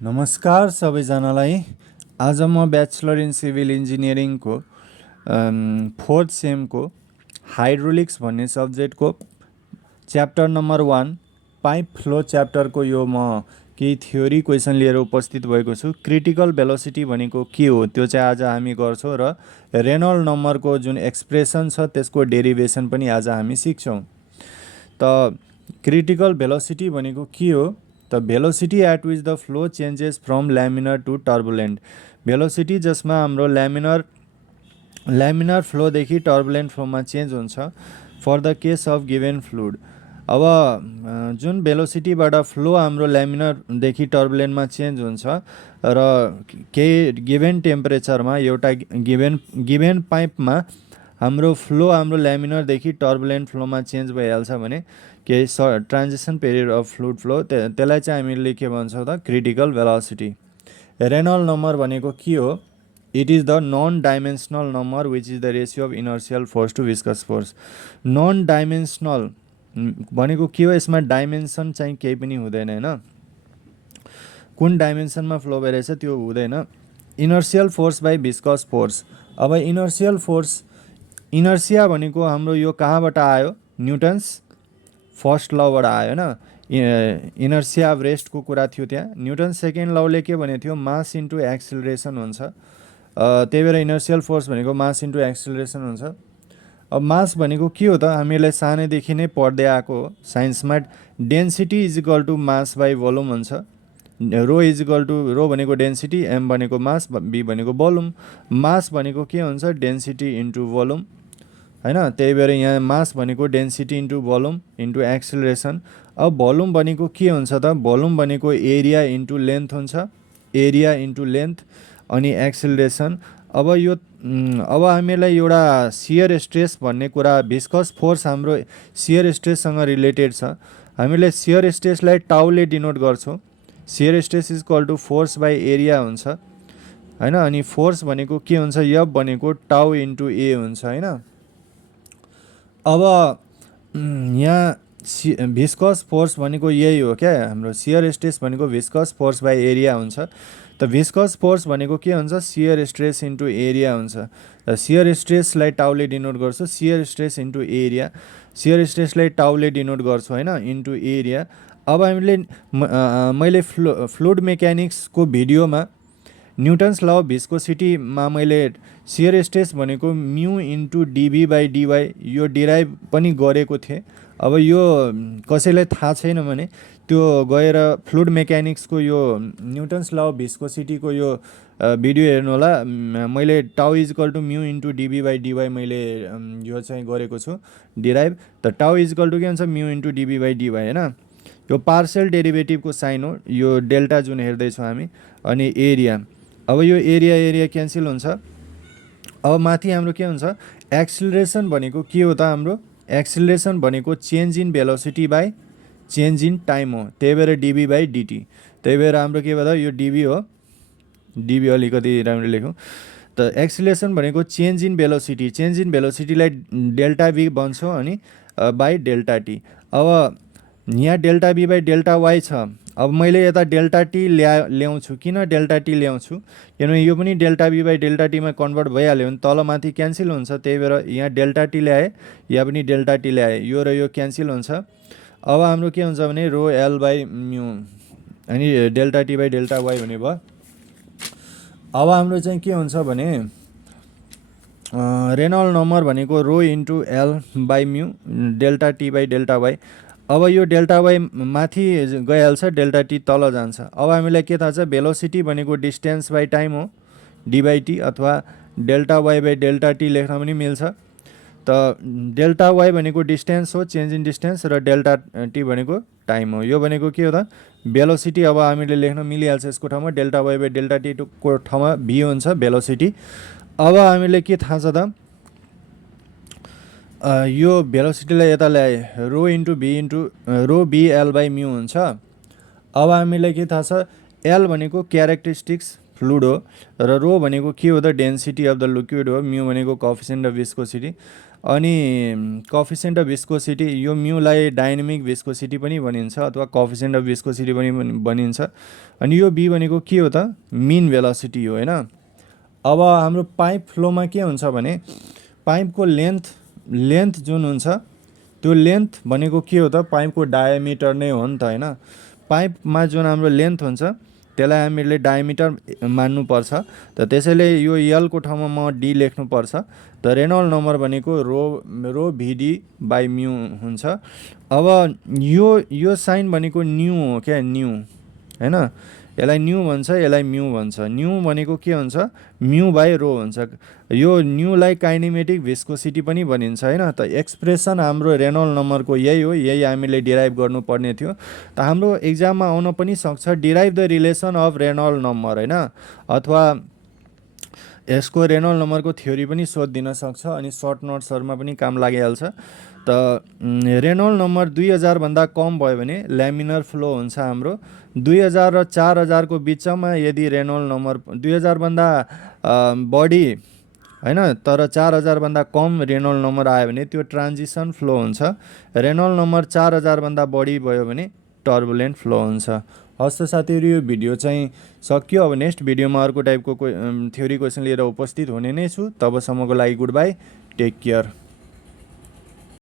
नमस्कार सबैजनालाई। आज म ब्याचलर इन सिभिल इन्जिनियरिङको 4th सेमको हाइड्रोलिक्स भन्ने सब्जेक्टको च्याप्टर नम्बर 1 पाइप फ्लो च्याप्टरको यो म केही थ्योरी क्वेसन लिएर उपस्थित भएको छु। क्रिटिकल भेलोसिटी भनेको के हो त्यो चाहिँ आज हामी गर्छौँ र रेनल्ड नम्बरको जुन एक्सप्रेसन छ त्यसको डेरिभेसन पनि आज हामी सिक्छौँ। त क्रिटिकल भेलोसिटी भनेको के हो? त velocity at which the flow changes from laminar to turbulent. Velocity जसमा हाम्रो ल्यामिनर फ्लोदेखि टर्बुलेन्ट फ्लोमा चेन्ज हुन्छ for the case of given fluid. अब जुन भेलोसिटीबाट फ्लो हाम्रो ल्यामिनरदेखि टर्बुलेन्टमा चेन्ज हुन्छ र केही गिभेन टेम्परेचरमा एउटा गिभेन पाइपमा हाम्रो फ्लो हाम्रो ल्यामिनरदेखि टर्बुलेन्ट फ्लोमा चेन्ज भइहाल्छ भने केही transition period of fluid flow त्यसलाई चाहिँ हामीले के भन्छौँ त क्रिटिकल भेलोसिटी। रेनल्ड नम्बर भनेको के हो? It is the non dimensional number which is the ratio of inertial force to viscous force. Non dimensional भनेको के हो? यसमा डाइमेन्सन चाहिँ केही पनि हुँदैन होइन, कुन डाइमेन्सनमा फ्लो भइरहेछ त्यो हुँदैन। Inertial force by viscous force. अब इनर्सियल फोर्स, इनर्सिया भनेको हाम्रो यो कहाँबाट आयो? न्युटन्स फर्स्ट लबाट आयो होइन। इनर्सिया अफ रेस्टको कुरा थियो त्यहाँ। न्युटन सेकेन्ड लले के भनेको थियो? मास इन्टु एक्सिलरेसन हुन्छ। त्यही भएर इनर्सियल फोर्स भनेको मास इन्टु एक्सिलरेसन हुन्छ। अब मास भनेको के हो त? हामीलाई सानैदेखि नै पढ्दै आएको हो साइन्समा। Density is equal to mass by volume हुन्छ। Rho is equal to, rho भनेको डेन्सिटी, एम भनेको मास, बी भनेको भोल्युम। मास भनेको के हुन्छ? डेन्सिटी इन्टु भोल्युम होइन। त्यही भएर यहाँ मास भनेको density into volume into acceleration. अब भोल्युम भनेको के हुन्छ त? भोल्युम भनेको एरिया इन्टु लेन्थ हुन्छ, एरिया इन्टु लेन्थ अनि एक्सिलरेसन। अब हामीलाई एउटा सियर स्ट्रेस भन्ने कुरा, भिस्कस फोर्स हाम्रो सियर स्ट्रेससँग रिलेटेड छ। हामीले सियर स्ट्रेसलाई टाउले डिनोट गर्छौँ। Shear stress is equal to force by area हुन्छ होइन। अनि फोर्स भनेको के हुन्छ? एफ भनेको टाउ इन्टु ए हुन्छ होइन। अब यहाँ भिस्कस फोर्स भनेको यही हो क्या, हाम्रो सियर स्ट्रेस भनेको भिस्कस फोर्स बाई एरिया हुन्छ। त भिस्कस फोर्स भनेको के हुन्छ? सियर स्ट्रेस इन्टु एरिया हुन्छ। र सियर स्ट्रेसलाई टाउले डिनोट गर्छु, shear stress into area. Shear स्ट्रेसलाई टाउले डिनोट गर्छु होइन, इन्टु एरिया। अब हामीले मैले फ्लुइड मेकानिक्सको भिडियोमा न्युटन्स ल अफ भिस्कोसिटीमा मैले सियर स्ट्रेस भनेको mu into D V by dy यो डिराइभ पनि गरेको थिएँ। अब यो कसैलाई थाहा छैन भने त्यो गएर फ्लुइड मेकानिक्सको यो न्युटन्स ल अफ भिस्कोसिटीको यो भिडियो हेर्नु होला। मैले tau is equal to mu into D V by D Y मैले यो चाहिँ गरेको छु डिराइभ। त टाउ इज इक्वल टु के हुन्छ? Mu into D V by dy होइन। यो पार्सल डेरिभेटिभको साइन हो, यो डेल्टा जुन हेर्दैछौँ हामी। अनि एरिया, अब यो एरिया क्यान्सल हुन्छ। अब माथि हाम्रो के हुन्छ? एक्सिलरेसन भनेको के हो त? हाम्रो एक्सिलरेसन भनेको change in velocity by change in time हो। त्यही भएर डिभी बाई डिटी। त्यही भएर हाम्रो के भयो? यो डिभी हो। डिभी अलिकति राम्रो लेखौँ। त एक्सिलरेसन भनेको change in velocity, change in भेलोसिटीलाई डेल्टा भी भन्छौँ अनि बाई डेल्टा टी। अब यहाँ delta B by delta Y छ। अब मैले यता डेल्टा टी ल्याउँछु। किन डेल्टा टी ल्याउँछु? किनभने यो पनि डेल्टा बी बाई डेल्टा टीमा कन्भर्ट भइहाल्यो भने तल माथि क्यान्सल हुन्छ। त्यही भएर यहाँ डेल्टा टी ल्याएँ, यहाँ पनि डेल्टा टी ल्याएँ, यो र यो क्यान्सल हुन्छ। अब हाम्रो के हुन्छ भने रो एल बाई म्यू अनि delta T by delta Y हुने भयो। अब हाम्रो चाहिँ के हुन्छ भने रेनल्ड नम्बर भनेको rho into L by mu delta T by delta Y. अब यो डेल्टा वाई माथि गइहाल्छ, डेल्टा टी तल जान्छ। अब हामीलाई के थाहा छ? भेलोसिटी भनेको डिस्टेन्स बाई टाइम हो, डी बाई टी, अथवा delta Y by delta T लेख्न पनि मिल्छ। त डेल्टा वाई भनेको डिस्टेन्स हो, चेन्ज इन डिस्टेन्स, र डेल्टा टी भनेको टाइम हो। यो भनेको के हो त? भेलोसिटी। अब हामीले लेख्न मिलिहाल्छ यसको ठाउँमा डेल्टा वाई बाई डेल्टा टीको ठाउँमा भी हुन्छ भेलोसिटी। अब हामीले के थाहा छ त? यो भेलोसिटीलाई यता ल्याए, rho into V into rho B L by mu हुन्छ। अब हामीलाई के थाहा छ? एल भनेको क्यारेक्टरिस्टिक्स फ्लुइड हो र रो भनेको के हो त? डेन्सिटी अफ द लिक्विड हो। म्यू भनेको कोएफिसिएन्ट अफ विस्कोसिटी। अनि कोएफिसिएन्ट अफ विस्कोसिटी, यो म्यूलाई डाइनामिक विस्कोसिटी पनि भनिन्छ अथवा कोएफिसिएन्ट अफ विस्कोसिटी पनि भनिन्छ। अनि यो बी भनेको के हो त? मिन भेलोसिटी हो हैन। अब हाम्रो पाइप फ्लोमा के हुन्छ भने पाइपको लेन्थ जुन हुन्छ त्यो लेन्थ भनेको के हो त? पाइपको डायामिटर नै हो नि त हैन। पाइपमा जुन हाम्रो लेन्थ हुन्छ त्यसलाई हामीले डायामिटर मान्नुपर्छ। त त्यसैले यो एलको ठाउँमा म डी लेख्नुपर्छ। त रेनल्ड नम्बर भनेको रो भिडी बाई म्यू हुन्छ। अब यो साइन भनेको न्यू हो क्या, न्यू हैन। यसलाई न्यू भन्छ, यसलाई म्यू भन्छ। न्यू भनेको के हुन्छ? म्यू बाई रो हुन्छ। यो न्यूलाई काइनेमेटिक भिस्कोसिटी पनि भनिन्छ हैन। त एक्सप्रेसन हाम्रो रेनल्ड नम्बरको यही हो, यही हामीले डिराइभ गर्नुपर्ने थियो। त हाम्रो एक्जाममा आउन पनि सक्छ derive the relation of Reynold number हैन, अथवा यसको रेनल्ड नम्बरको थ्योरी पनि सोधिदिन सक्छ। अनि सर्ट नोट्सहरूमा पनि काम लागिहाल्छ। त रेनल्ड नम्बर 2000 भन्दा कम भयो भने ल्यामिनर फ्लो हुन्छ हाम्रो। 2000 र 4000 को बिचमा यदि रेनल्ड नम्बर 2000 भन्दा बढी हैन तर 4000 भन्दा कम रेनल्ड नम्बर आयो भने त्यो ट्रान्जिसन फ्लो हुन्छ। रेनल्ड नम्बर 4000 भन्दा बढी भयो भने टर्बुलेन्ट फ्लो हुन्छ। हस् त साथीहरू, यो भिडियो चाहिँ सकियो। अब नेक्स्ट भिडियोमा अर्को टाइपको थ्योरी क्वेसन लिएर उपस्थित हुने नै छु। तबसम्मको लागि गुड बाई, टेक केयर।